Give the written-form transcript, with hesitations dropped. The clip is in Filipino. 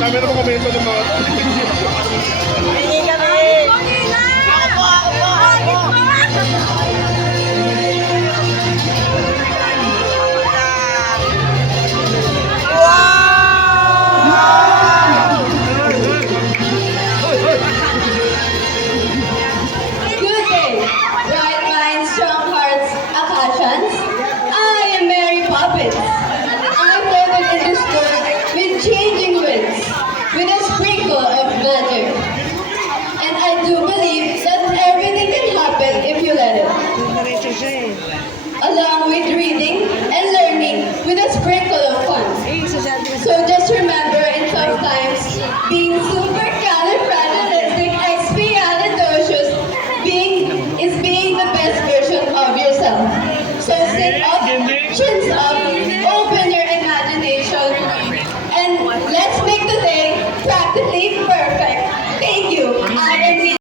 Dami na mga komento ng mga Hindi kami. Ako po. Good day, bright minds, strong hearts, Akashans. I am Mary Poppins. I floated in this world with changing winds, with a sprinkle of magic. And I do believe that everything can happen if you let it. Along with reading and learning with a sprinkle